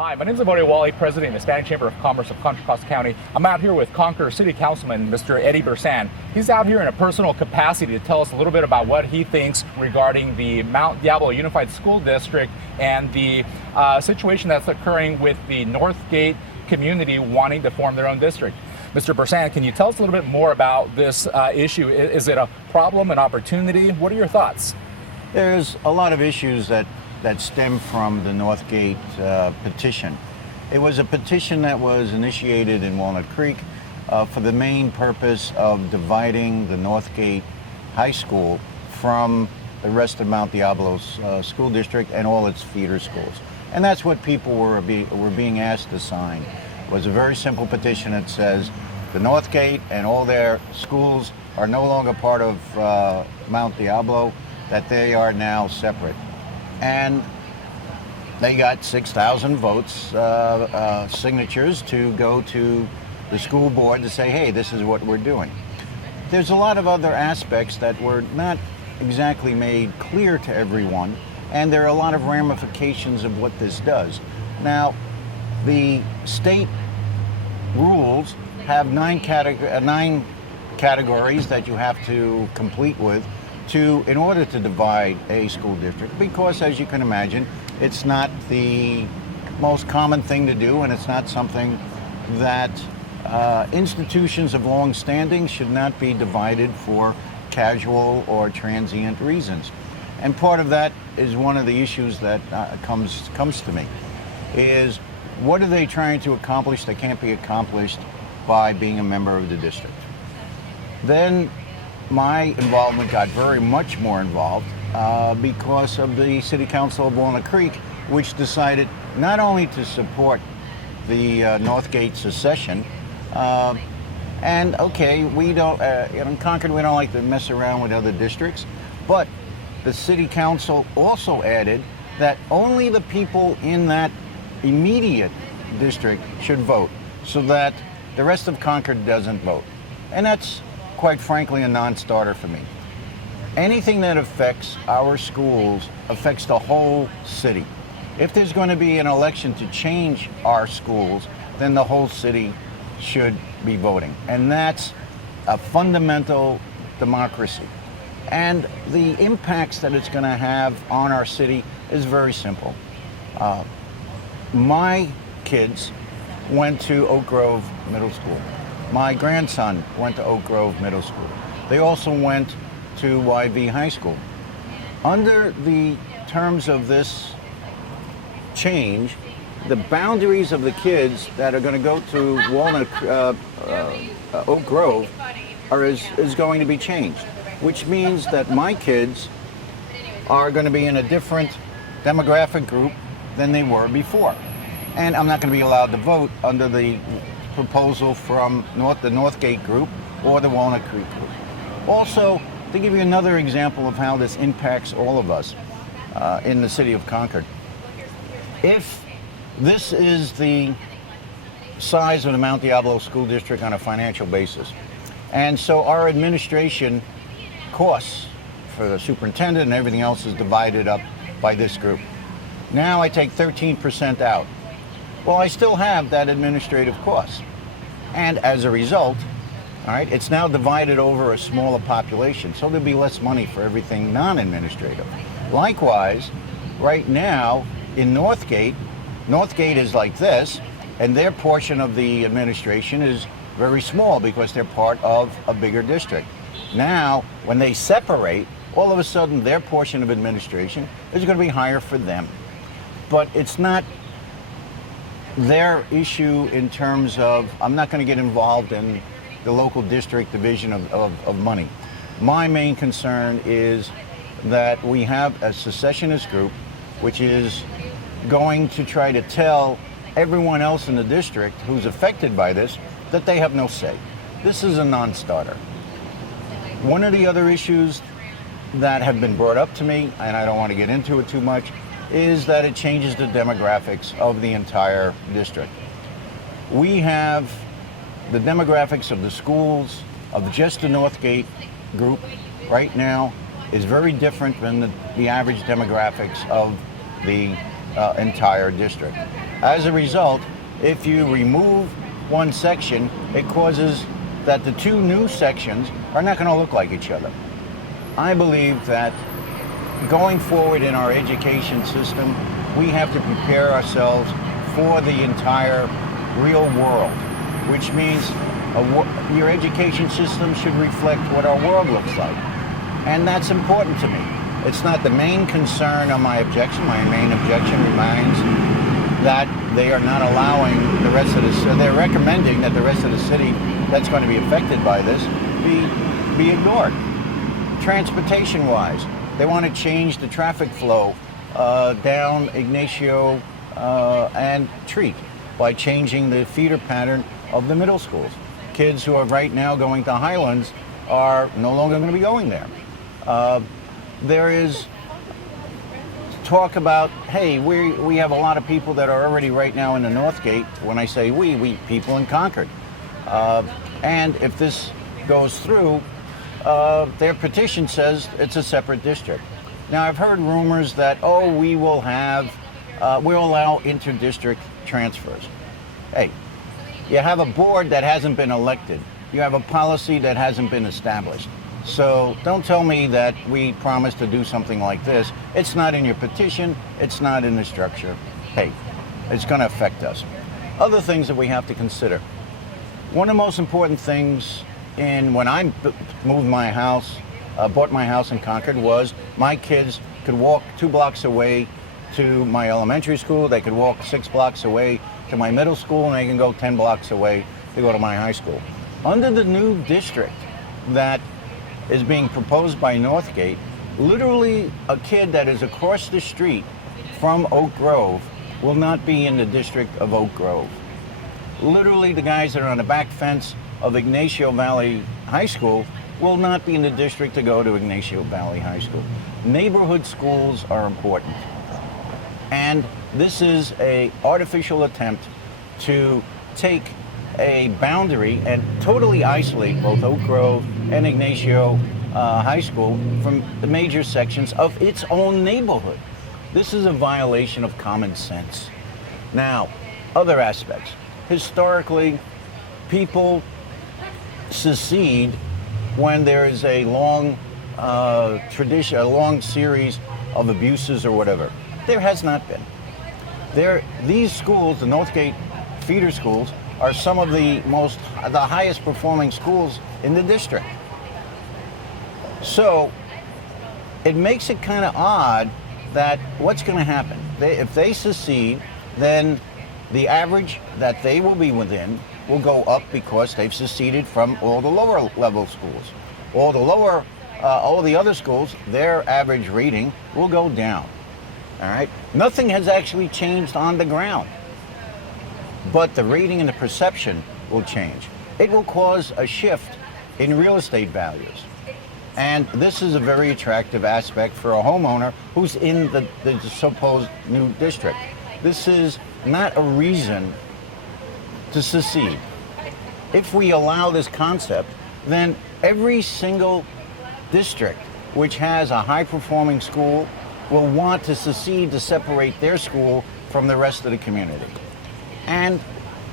Hi, my name is Amore Wally, President of the Hispanic Chamber of Commerce of Contra Costa County. I'm out here with Concord City Councilman, Mr. Eddie Birsan. He's out here in a personal capacity to tell us a little bit about what he thinks regarding the Mount Diablo Unified School District and the situation that's occurring with the Northgate community wanting to form their own district. Mr. Birsan, can you tell us a little bit more about this issue? Is it a problem, an opportunity? What are your thoughts? There's a lot of issues that stem from the Northgate petition. It was a petition that was initiated in Walnut Creek for the main purpose of dividing the Northgate High School from the rest of Mount Diablo's school district and all its feeder schools. And that's what people were being asked to sign. It was a very simple petition that says the Northgate and all their schools are no longer part of Mount Diablo, that they are now separate. And they got 6,000 votes, signatures to go to the school board to say, hey, this is what we're doing. There's a lot of other aspects that were not exactly made clear to everyone, and there are a lot of ramifications of what this does. Now, the state rules have nine categories that you have to complete with in order to divide a school district, because as you can imagine, it's not the most common thing to do, and it's not something that institutions of long standing should not be divided for casual or transient reasons. And part of that is one of the issues that comes to me, is what are they trying to accomplish that can't be accomplished by being a member of the district? Then my involvement got very much more involved because of the City Council of Walnut Creek, which decided not only to support the Northgate secession, and okay, we don't, in Concord we don't like to mess around with other districts, but the City Council also added that only the people in that immediate district should vote, so that the rest of Concord doesn't vote. And that's, quite frankly, a non-starter for me. Anything that affects our schools affects the whole city. If there's going to be an election to change our schools, then the whole city should be voting. And that's a fundamental democracy. And the impacts that it's going to have on our city is very simple. My kids went to Oak Grove Middle School. My grandson went to Oak Grove Middle School. They also went to YV High School. Under the terms of this change, the boundaries of the kids that are going to go to Oak Grove is going to be changed, which means that my kids are going to be in a different demographic group than they were before. And I'm not going to be allowed to vote under the proposal from the Northgate group or the Walnut Creek group. Also, to give you another example of how this impacts all of us in the city of Concord, if this is the size of the Mount Diablo School District on a financial basis, and so our administration costs for the superintendent and everything else is divided up by this group. Now I take 13% out. Well, I still have that administrative cost. And as a result, all right, it's now divided over a smaller population, so there'll be less money for everything non-administrative. Likewise, right now in Northgate is like this, and their portion of the administration is very small because they're part of a bigger district. Now, when they separate, all of a sudden their portion of administration is going to be higher for them. But it's not their issue in terms of, I'm not going to get involved in the local district division of money. My main concern is that we have a secessionist group which is going to try to tell everyone else in the district who's affected by this that they have no say. This is a non-starter. One of the other issues that have been brought up to me, and I don't want to get into it too much, is that it changes the demographics of the entire district. We have the demographics of the schools, of just the Northgate group right now is very different than the average demographics of the entire district. As a result, if you remove one section, it causes that the two new sections are not going to look like each other. I believe that going forward in our education system, we have to prepare ourselves for the entire real world, which means your education system should reflect what our world looks like. And that's important to me. It's not the main concern on my objection. My main objection remains that they are not allowing the rest of the city, they're recommending that the rest of the city that's going to be affected by this be ignored. Transportation-wise, they want to change the traffic flow down Ignacio and Treat by changing the feeder pattern of the middle schools. Kids who are right now going to Highlands are no longer going to be going there. There is talk about, hey, we have a lot of people that are already right now in the Northgate. When I say we people in Concord. And if this goes through, their petition says it's a separate district. Now I've heard rumors that, oh, we'll allow inter-district transfers. Hey, you have a board that hasn't been elected. You have a policy that hasn't been established. So don't tell me that we promised to do something like this. It's not in your petition. It's not in the structure. Hey, it's going to affect us. Other things that we have to consider. One of the most important things when I moved my house, bought my house in Concord, was my kids could walk 2 blocks away to my elementary school. They could walk 6 blocks away to my middle school, and they can go 10 blocks away to go to my high school. Under the new district that is being proposed by Northgate, literally a kid that is across the street from Oak Grove will not be in the district of Oak Grove. Literally the guys that are on the back fence of Ignacio Valley High School will not be in the district to go to Ignacio Valley High School. Neighborhood schools are important. And this is an artificial attempt to take a boundary and totally isolate both Oak Grove and Ignacio High School from the major sections of its own neighborhood. This is a violation of common sense. Now, other aspects. Historically, people secede when there is a long tradition, a long series of abuses or whatever. There has not been. These schools, the Northgate feeder schools, are some of the highest performing schools in the district. So it makes it kind of odd that what's going to happen? If they secede, then the average that they will be within will go up because they've seceded from all the lower level schools. All the other schools, their average rating will go down. All right? Nothing has actually changed on the ground. But the rating and the perception will change. It will cause a shift in real estate values. And this is a very attractive aspect for a homeowner who's in the supposed new district. This is not a reason to secede. If we allow this concept, then every single district which has a high-performing school will want to secede to separate their school from the rest of the community. And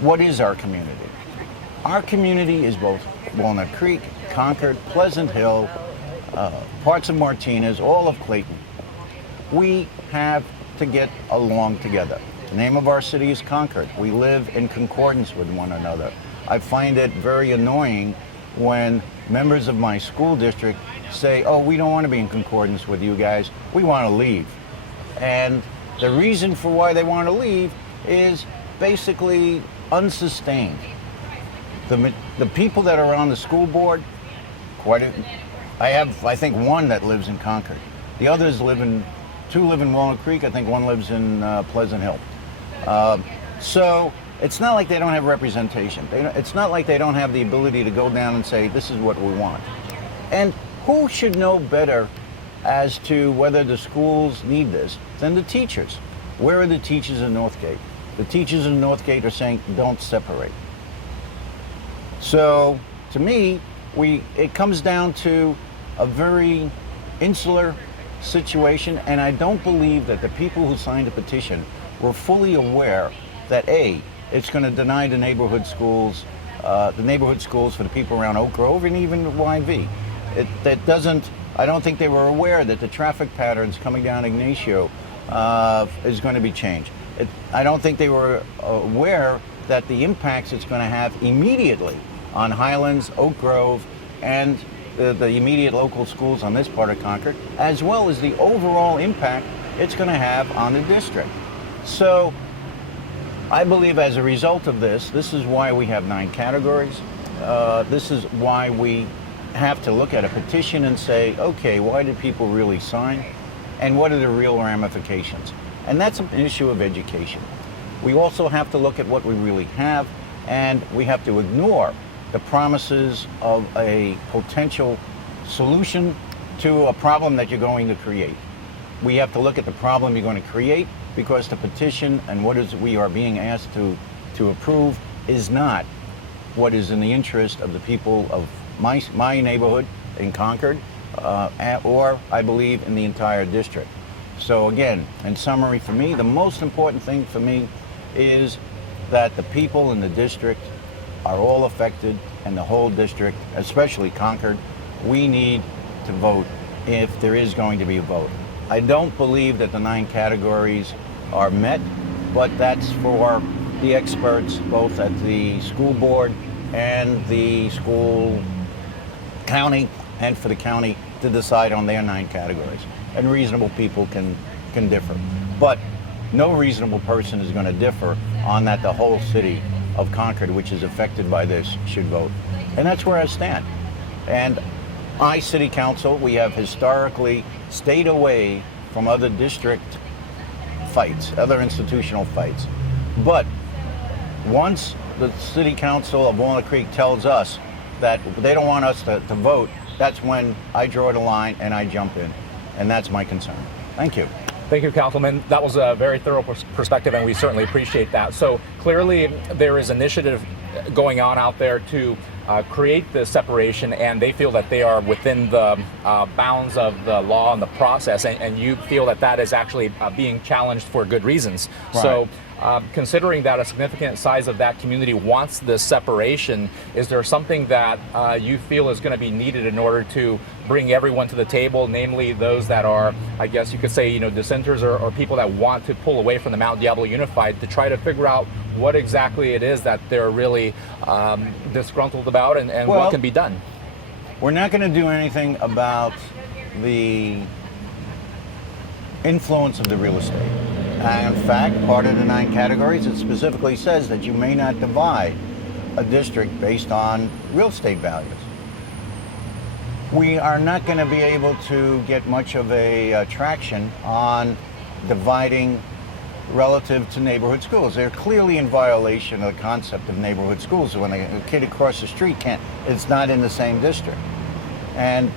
what is our community? Our community is both Walnut Creek, Concord, Pleasant Hill, parts of Martinez, all of Clayton. We have to get along together. The name of our city is Concord. We live in concordance with one another. I find it very annoying when members of my school district say, oh, we don't want to be in concordance with you guys. We want to leave. And the reason for why they want to leave is basically unsustained. The people that are on the school board, I have, I think, one that lives in Concord. The others two live in Walnut Creek. I think one lives in Pleasant Hill. So it's not like they don't have representation. It's not like they don't have the ability to go down and say, this is what we want. And who should know better as to whether the schools need this than the teachers? Where are the teachers in Northgate? The teachers in Northgate are saying, don't separate. So to me, it comes down to a very insular situation, and I don't believe that the people who signed the petition were fully aware that it's going to deny the neighborhood schools for the people around Oak Grove and even YV. I don't think they were aware that the traffic patterns coming down Ignacio is going to be changed. I don't think they were aware that the impacts it's going to have immediately on Highlands, Oak Grove, and the immediate local schools on this part of Concord, as well as the overall impact it's going to have on the district. So I believe as a result of this is why we have 9 categories. This is why we have to look at a petition and say, okay, why did people really sign? And what are the real ramifications? And that's an issue of education. We also have to look at what we really have, and we have to ignore the promises of a potential solution to a problem that you're going to create. We have to look at the problem you're going to create, because the petition and we are being asked to approve is not what is in the interest of the people of my neighborhood in Concord, or I believe in the entire district. So again, in summary for me, the most important thing for me is that the people in the district are all affected, and the whole district, especially Concord, we need to vote if there is going to be a vote. I don't believe that the 9 categories are met, but that's for the experts, both at the school board and the school county, and for the county to decide on their 9 categories. And reasonable people can differ. But no reasonable person is going to differ on that the whole city of Concord, which is affected by this, should vote. And that's where I stand. And City Council, we have historically stayed away from other district fights, other institutional fights. But once the City Council of Walnut Creek tells us that they don't want us to vote, that's when I draw the line and I jump in. And that's my concern. Thank you. Thank you, Councilman. That was a very thorough perspective, and we certainly appreciate that. So clearly there is initiative going on out there to create this separation, and they feel that they are within the bounds of the law and the process, and you feel that that is actually being challenged for good reasons. Right. So considering that a significant size of that community wants this separation, is there something that you feel is going to be needed in order to bring everyone to the table, namely those that are, I guess you could say, dissenters or people that want to pull away from the Mount Diablo Unified, to try to figure out what exactly it is that they're really disgruntled about and what can be done? We're not going to do anything about the influence of the real estate. And in fact, part of the 9 categories, it specifically says that you may not divide a district based on real estate values. We are not going to be able to get much of a traction on dividing relative to neighborhood schools. They're clearly in violation of the concept of neighborhood schools. When a kid across the street it's not in the same district. And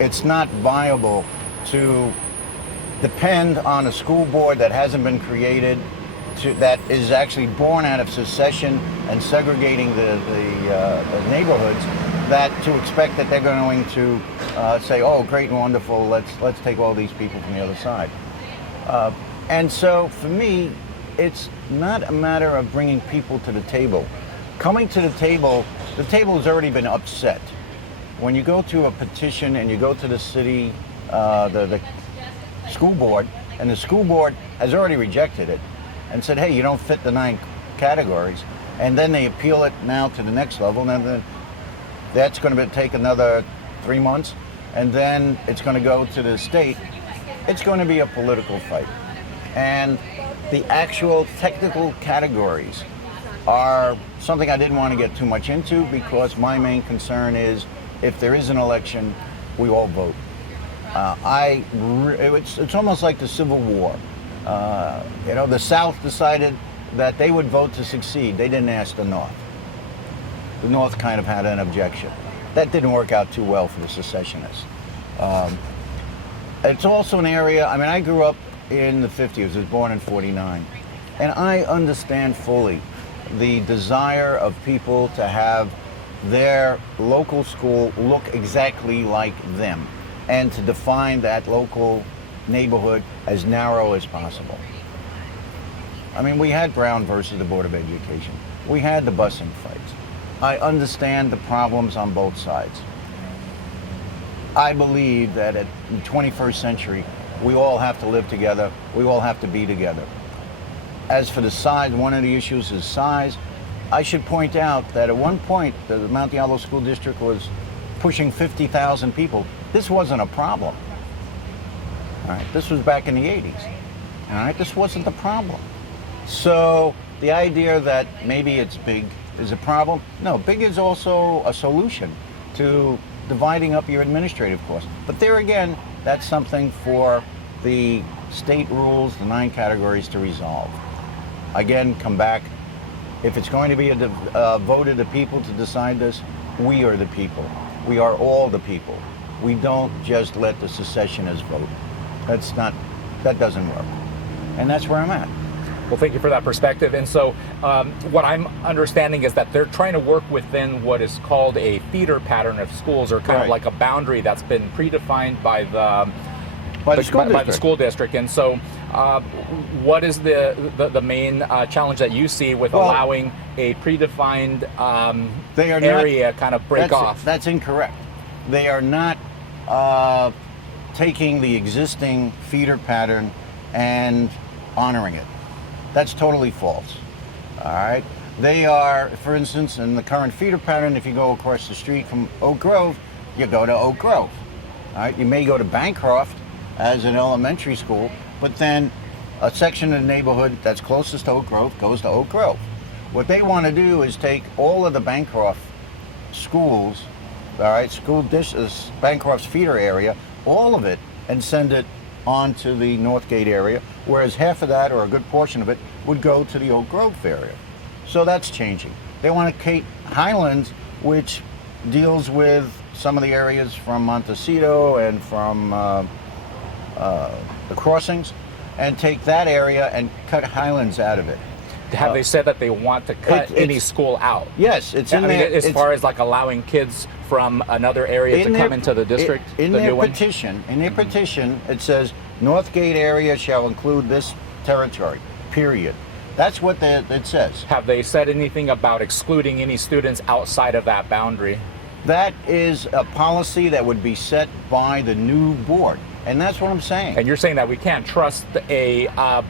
it's not viable to depend on a school board that hasn't been created, that is actually born out of secession and segregating the neighborhoods, that to expect that they're going to say, oh, great and wonderful, let's take all these people from the other side. And so for me, it's not a matter of bringing people to the table. Coming to the table has already been upset. When you go to a petition and you go to the city, the school board, and the school board has already rejected it and said, hey, you don't fit the 9 categories, and then they appeal it now to the next level, and then that's going to take another 3 months, and then it's going to go to the state. It's going to be a political fight. And the actual technical categories are something I didn't want to get too much into, because my main concern is if there is an election, we all vote. It's almost like the Civil War. The South decided that they would vote to succeed. They didn't ask the North. The North kind of had an objection. That didn't work out too well for the secessionists. It's also an area, I grew up in the 50s, I was born in 49, and I understand fully the desire of people to have their local school look exactly like them, and to define that local neighborhood as narrow as possible. I mean, we had Brown versus the Board of Education. We had the busing fights. I understand the problems on both sides. I believe that in the 21st century, we all have to live together. We all have to be together. As for the size, one of the issues is size. I should point out that at one point, the Mount Diablo School District was pushing 50,000 people. This wasn't a problem. All right, this was back in the 80s. All right, this wasn't the problem. So the idea that maybe it's big is a problem, no, big is also a solution to dividing up your administrative costs. But there again, that's something for the state rules, the 9 categories to resolve. Again, come back. If it's going to be a vote of the people to decide this, we are the people. We are all the people. We don't just let the secessionists vote. That doesn't work. And that's where I'm at. Well, thank you for that perspective. And so what I'm understanding is that they're trying to work within what is called a feeder pattern of schools, or kind of like a boundary that's been predefined by the school district. And so what is the main challenge that you see with allowing a predefined area kind of break off? That's incorrect. They are not taking the existing feeder pattern and honoring it. That's totally false. All right. They are, for instance, in the current feeder pattern, if you go across the street from Oak Grove, you go to Oak Grove. All right. You may go to Bancroft as an elementary school, but then a section of the neighborhood that's closest to Oak Grove goes to Oak Grove. What they want to do is take all of the Bancroft schools, all right, Bancroft's feeder area, all of it, and send it onto the Northgate area, whereas half of that, or a good portion of it, would go to the Oak Grove area. So that's changing. They want to keep Highlands, which deals with some of the areas from Montecito and from the crossings, and take that area and cut Highlands out of it. Have they said that they want to cut any school out? Yes, it's in there. As far as like allowing kids from another area to come into the district? In their petition, it says Northgate area shall include this territory, period. That's what it says. Have they said anything about excluding any students outside of that boundary? That is a policy that would be set by the new board. And that's what I'm saying. And you're saying that we can't trust a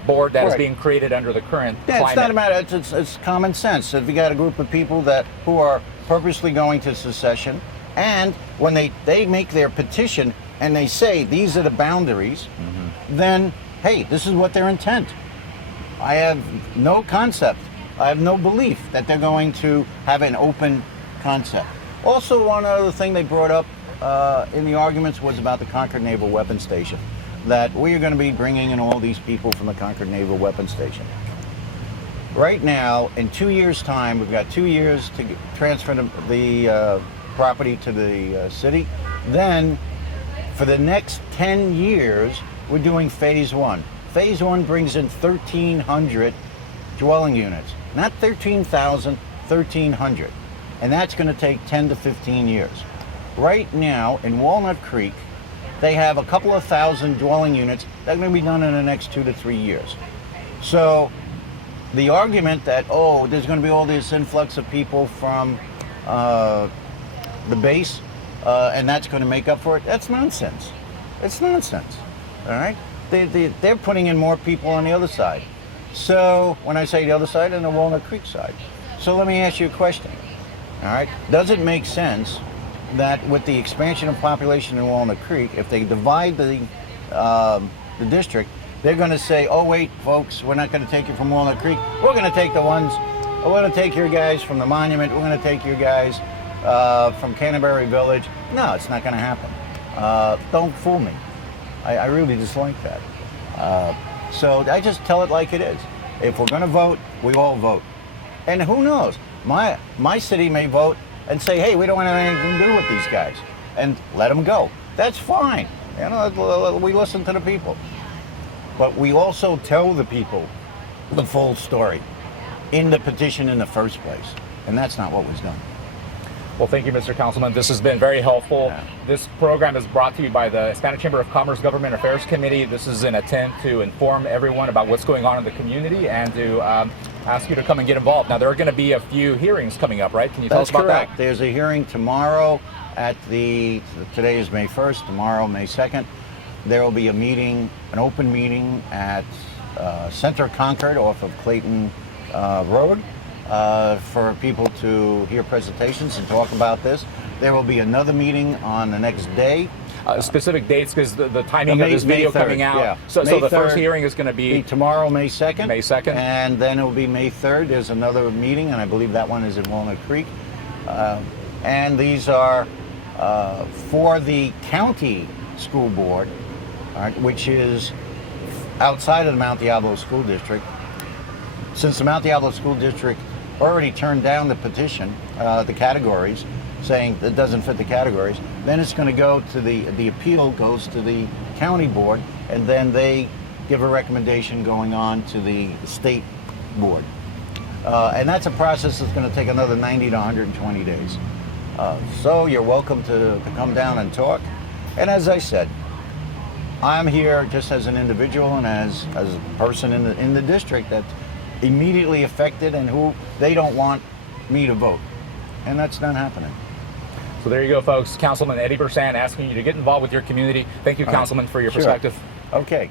board that is being created under the current climate? It's not a matter. It's common sense. If you got a group of people who are purposely going to secession, and when they make their petition and they say these are the boundaries, then hey, this is what their intent. I have no concept. I have no belief that they're going to have an open concept. Also, one other thing they brought up in the arguments was about the Concord Naval Weapons Station, that we are going to be bringing in all these people from the Concord Naval Weapons Station. Right now, in 2 years' time, we've got 2 years to transfer the property to the city. Then, for the next 10 years, we're doing phase 1. Phase 1 brings in 1,300 dwelling units, not 13,000, 1,300. And that's going to take 10 to 15 years. Right now, in Walnut Creek, they have a couple of thousand dwelling units that are going to be done in the next 2 to 3 years. So the argument that, there's going to be all this influx of people from the base, and that's going to make up for it, that's nonsense. It's nonsense, all right? They're putting in more people on the other side. So when I say the other side, on the Walnut Creek side. So let me ask you a question, all right? Does it make sense that with the expansion of population in Walnut Creek, if they divide the district, they're going to say, oh wait, folks, we're not going to take you from Walnut Creek. We're going to take we're going to take your guys from the Monument. We're going to take your guys from Canterbury Village. No, it's not going to happen. Don't fool me. I really dislike that. So I just tell it like it is. If we're going to vote, we all vote. And who knows? My city may vote and say, hey, we don't want to have anything to do with these guys, and let them go. That's fine. You know, we listen to the people. But we also tell the people the full story in the petition in the first place, and that's not what was done. Well, thank you, Mr. Councilman. This has been very helpful. Yeah. This program is brought to you by the Hispanic Chamber of Commerce Government Affairs Committee. This is an attempt to inform everyone about what's going on in the community and to ask you to come and get involved. Now, there are going to be a few hearings coming up, right? Can you tell us about correct. that? There's a hearing tomorrow today is May 1st, tomorrow May 2nd. There will be a meeting, an open meeting at Center Concord off of Clayton Road for people to hear presentations and talk about this. There will be another meeting on the next day. Specific dates, because the timing of May- this video May 3rd, coming out. yeah. So May the first 3rd hearing is going to be tomorrow, May 2nd. May 2nd. And then it will be May 3rd. There's another meeting, and I believe that one is in Walnut Creek. And these are for the county school board, all right, which is outside of the Mount Diablo School District. Since the Mount Diablo School District already turned down the petition, the categories, saying it doesn't fit the categories, then it's going to go to the appeal goes to the county board, and then they give a recommendation going on to the state board. And that's a process that's going to take another 90 to 120 days. So you're welcome to come down and talk. And as I said, I'm here just as an individual and as a person in the district that's immediately affected and who they don't want me to vote. And that's not happening. So there you go, folks. Councilman Eddie Birsan asking you to get involved with your community. Thank you, All right. Councilman, for your Sure. perspective. Okay.